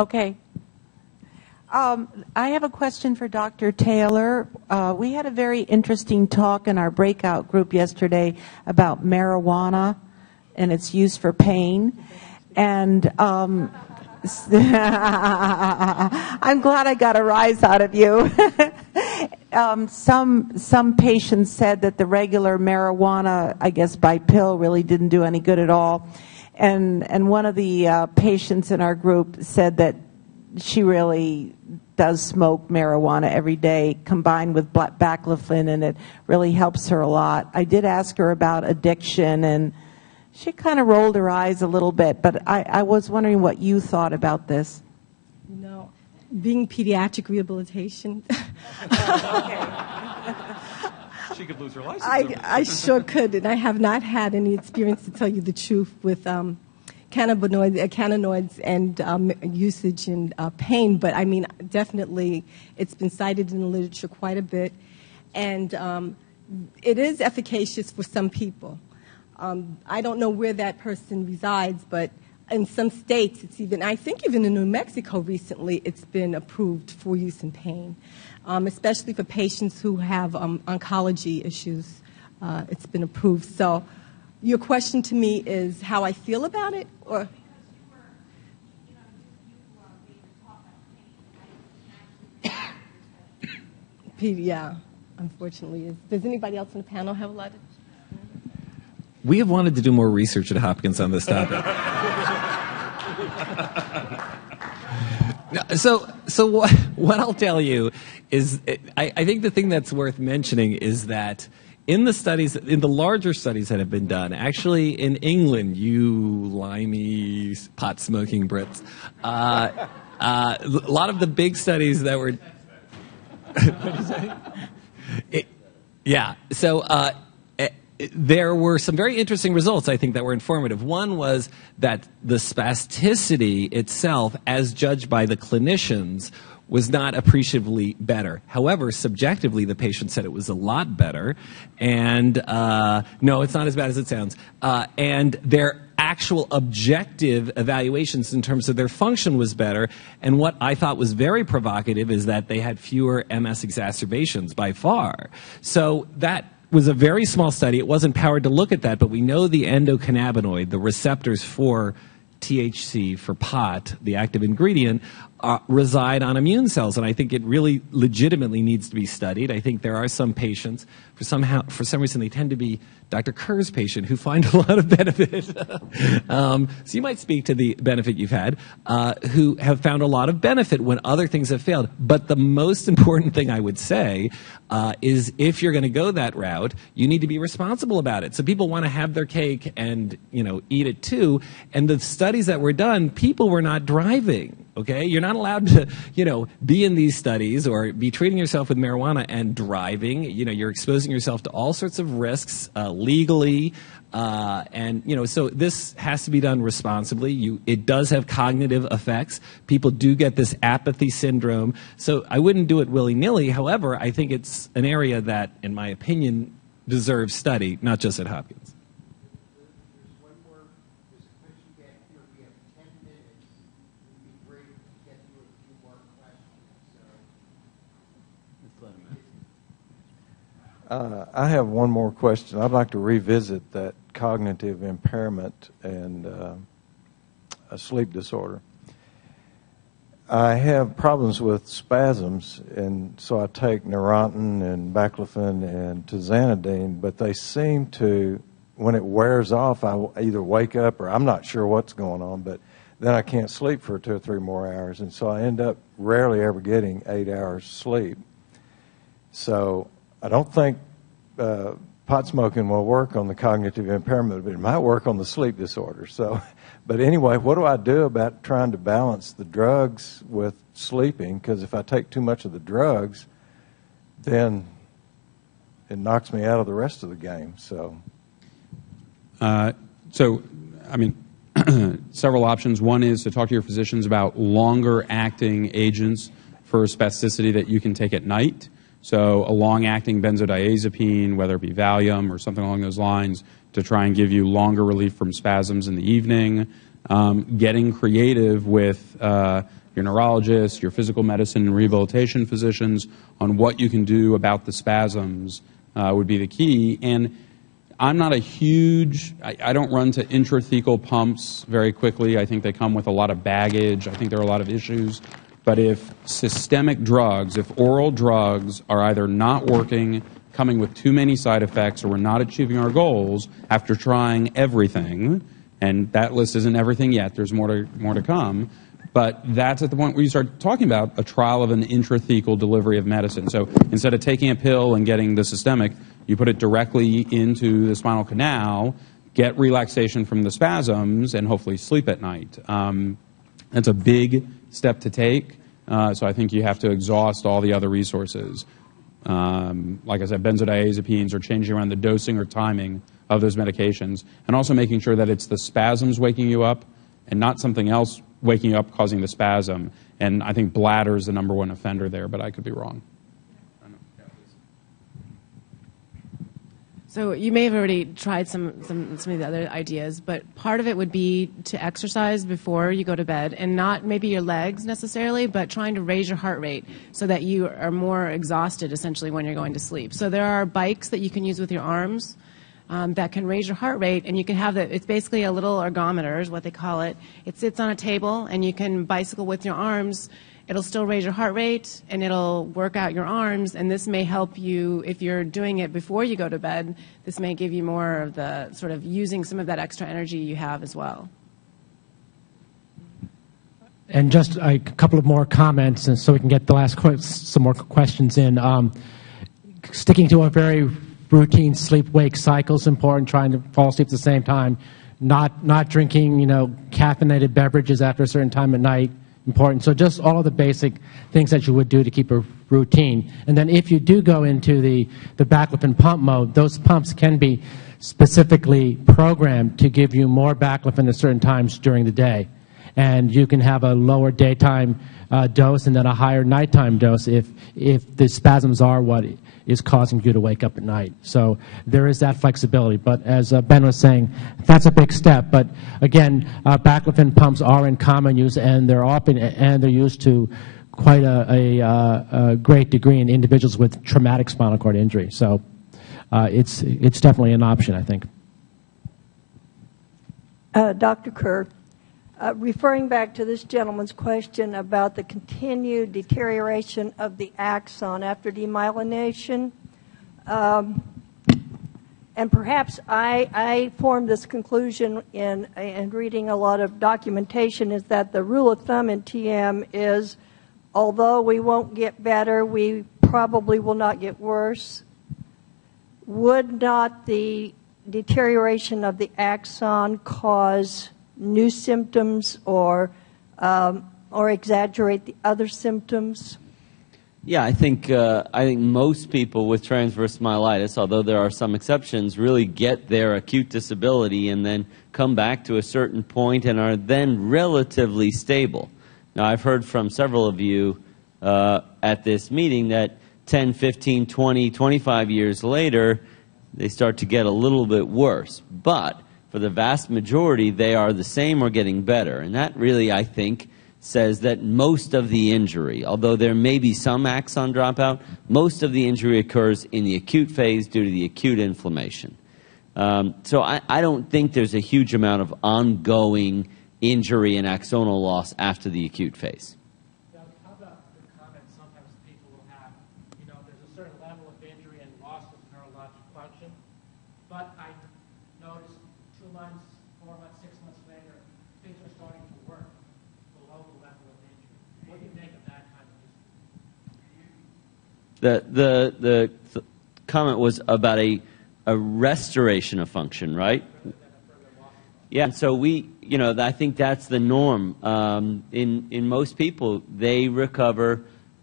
Okay. I have a question for Dr. Taylor. We had a very interesting talk in our breakout group yesterday about marijuana and its use for pain. And I'm glad I got a rise out of you. Some patients said that the regular marijuana, I guess by pill, really didn't do any good at all. And one of the patients in our group said that she really does smoke marijuana every day combined with baclofen, and it really helps her a lot. I did ask her about addiction, and she kind of rolled her eyes a little bit, but I was wondering what you thought about this. You know, being pediatric rehabilitation. She could lose her license. I sure could, and I have not had any experience, to tell you the truth, with cannabinoids and usage and pain, but I mean, definitely it's been cited in the literature quite a bit, and it is efficacious for some people. I don't know where that person resides, but in some states, it's even, I think even in New Mexico recently, it's been approved for use in pain, especially for patients who have oncology issues. It's been approved. So your question to me is how I feel about it? Or yeah, unfortunately. Does anybody else on the panel have a lot of... We have wanted to do more research at Hopkins on this topic. So what I'll tell you is, I think the thing that's worth mentioning is that in the studies, in the larger studies that have been done, actually in England, you limey pot-smoking Brits, a lot of the big studies that were... Yeah, so... there were some very interesting results, I think, that were informative. One was that the spasticity itself, as judged by the clinicians, was not appreciably better. However, subjectively, the patient said it was a lot better. And no, it's not as bad as it sounds. And their actual objective evaluations in terms of their function was better. And what I thought was very provocative is that they had fewer MS exacerbations by far. So that was a very small study. It wasn't powered to look at that, but we know the endocannabinoid, the receptors for THC, for pot, the active ingredient, reside on immune cells, and I think it really legitimately needs to be studied. I think there are some patients, for some reason they tend to be Dr. Kerr's patient, who find a lot of benefit. So you might speak to the benefit you've had, who have found a lot of benefit when other things have failed. But the most important thing I would say is if you're going to go that route, you need to be responsible about it. So people want to have their cake and, eat it too. And the studies that were done, people were not driving. Okay, you're not allowed to, be in these studies or be treating yourself with marijuana and driving. You're exposing yourself to all sorts of risks legally, and so this has to be done responsibly. It does have cognitive effects. People do get this apathy syndrome. So I wouldn't do it willy-nilly. However, I think it's an area that, in my opinion, deserves study, not just at Hopkins. I have one more question. I'd like to revisit that cognitive impairment and a sleep disorder. I have problems with spasms, and so I take Neurontin and baclofen and tizanidine, but they seem to, when it wears off, I either wake up or I'm not sure what's going on, but then I can't sleep for 2 or 3 more hours, and so I end up rarely ever getting 8 hours sleep. So I don't think pot smoking will work on the cognitive impairment, but it might work on the sleep disorder. So, but anyway, what do I do about trying to balance the drugs with sleeping? Because if I take too much of the drugs, then it knocks me out of the rest of the game. So, several options. One is to talk to your physicians about longer-acting agents for spasticity that you can take at night. So a long-acting benzodiazepine, whether it be Valium or something along those lines, to try and give you longer relief from spasms in the evening. getting creative with your neurologist, your physical medicine and rehabilitation physicians on what you can do about the spasms would be the key. And I'm not a huge, I don't run to intrathecal pumps very quickly. I think they come with a lot of baggage. I think there are a lot of issues. But if systemic drugs, if oral drugs are either not working, coming with too many side effects, or we're not achieving our goals after trying everything, and that list isn't everything yet, there's more to come, but that's at the point where you start talking about a trial of an intrathecal delivery of medicine. So instead of taking a pill and getting the systemic, you put it directly into the spinal canal, get relaxation from the spasms, and hopefully sleep at night. That's a big step to take, so I think you have to exhaust all the other resources. Like I said, benzodiazepines, or changing around the dosing or timing of those medications, and also making sure that it's the spasms waking you up and not something else waking you up causing the spasm. And I think bladder is the #1 offender there, but I could be wrong. So you may have already tried some of the other ideas, but part of it would be to exercise before you go to bed, and not maybe your legs necessarily, but trying to raise your heart rate so that you are more exhausted essentially when you're going to sleep. So there are bikes that you can use with your arms that can raise your heart rate, and you can have it's basically a little ergometer is what they call it. It sits on a table, and you can bicycle with your arms. It'll still raise your heart rate, and it'll work out your arms, and this may help you if you're doing it before you go to bed. This may give you more of the sort of using some of that extra energy you have as well. And just a couple of more comments, and so we can get the last some more questions in. Sticking to a very routine sleep-wake cycle is important. Trying to fall asleep at the same time, not drinking, caffeinated beverages after a certain time at night. Important. So just all of the basic things that you would do to keep a routine. And then if you do go into the baclofen pump mode, those pumps can be specifically programmed to give you more baclofen at certain times during the day. And you can have a lower daytime dose and then a higher nighttime dose if the spasms are what is causing you to wake up at night. So there is that flexibility. But as Ben was saying, that's a big step. But again, baclofen pumps are in common use, and they're used to quite a great degree in individuals with traumatic spinal cord injury. So it's definitely an option, I think. Dr. Kerr, referring back to this gentleman's question about the continued deterioration of the axon after demyelination, and perhaps I formed this conclusion in reading a lot of documentation, is that the rule of thumb in TM is, although we won't get better, we probably will not get worse. Would not the deterioration of the axon cause new symptoms or exaggerate the other symptoms? Yeah, I think most people with transverse myelitis, although there are some exceptions, really get their acute disability and then come back to a certain point and are then relatively stable. Now, I've heard from several of you at this meeting that 10, 15, 20, 25 years later, they start to get a little bit worse. But for the vast majority, they are the same or getting better. And that really, I think, says that most of the injury, although there may be some axon dropout, most of the injury occurs in the acute phase due to the acute inflammation. So I don't think there's a huge amount of ongoing injury and axonal loss after the acute phase. How about the comment sometimes people will have, there's a certain level of injury and loss of neurologic function, but I noticed 2 months, 4 months, 6 months later, things are starting to work below the level of injury. What do you think of that kind of The comment was about a restoration of function, right? Yeah, and so I think that's the norm. In most people, they recover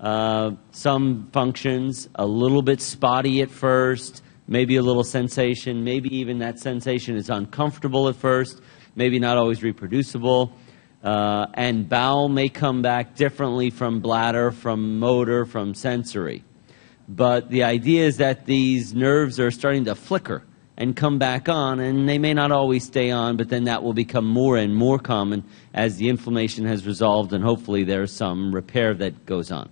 some functions, a little bit spotty at first, maybe a little sensation, maybe even that sensation is uncomfortable at first, maybe not always reproducible. And bowel may come back differently from bladder, from motor, from sensory. But the idea is that these nerves are starting to flicker and come back on, and they may not always stay on, but then that will become more and more common as the inflammation has resolved, and hopefully there's some repair that goes on.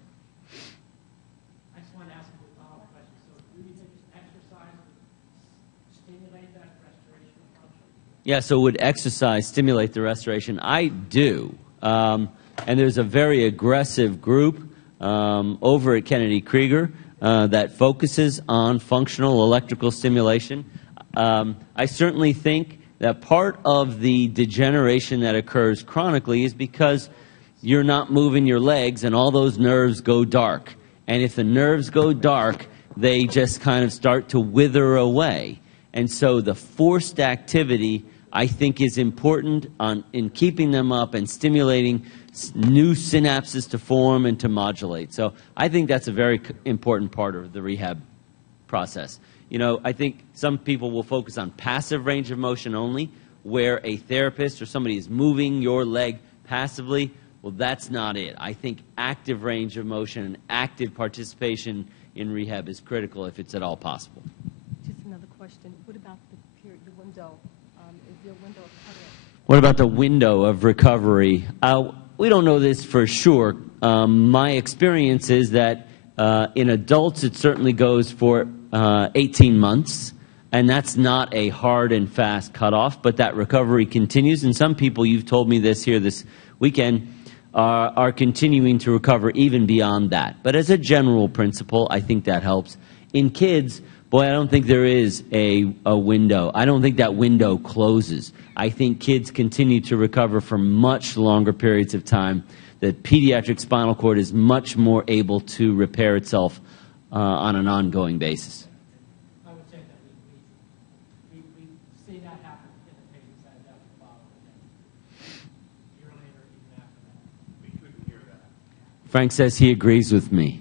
I just want to ask a follow-up question. So do you think exercise would stimulate that restoration of function? Yeah, so would exercise stimulate the restoration? I do. And there's a very aggressive group over at Kennedy Krieger that focuses on functional electrical stimulation. I certainly think that part of the degeneration that occurs chronically is because you're not moving your legs and all those nerves go dark. And if the nerves go dark, they just kind of start to wither away. And so the forced activity, I think, is important in keeping them up and stimulating new synapses to form and to modulate. So I think that's a very important part of the rehab process. You know, I think some people will focus on passive range of motion only, where a therapist or somebody is moving your leg passively. Well, that's not it. I think active range of motion and active participation in rehab is critical if it's at all possible. Just another question. What about the window? Is there a window of cutoff? What about the window of recovery? We don't know this for sure. My experience is that in adults it certainly goes for 18 months, and that's not a hard and fast cutoff, but that recovery continues. And some people, you've told me this here this weekend, are continuing to recover even beyond that. But as a general principle, I think that helps. In kids, boy, I don't think there is a window. I don't think that window closes. I think kids continue to recover for much longer periods of time. The pediatric spinal cord is much more able to repair itself on an ongoing basis. I would say that we see that happen in the patients that have the bottom a year later, even after that. We couldn't hear that. Frank says he agrees with me.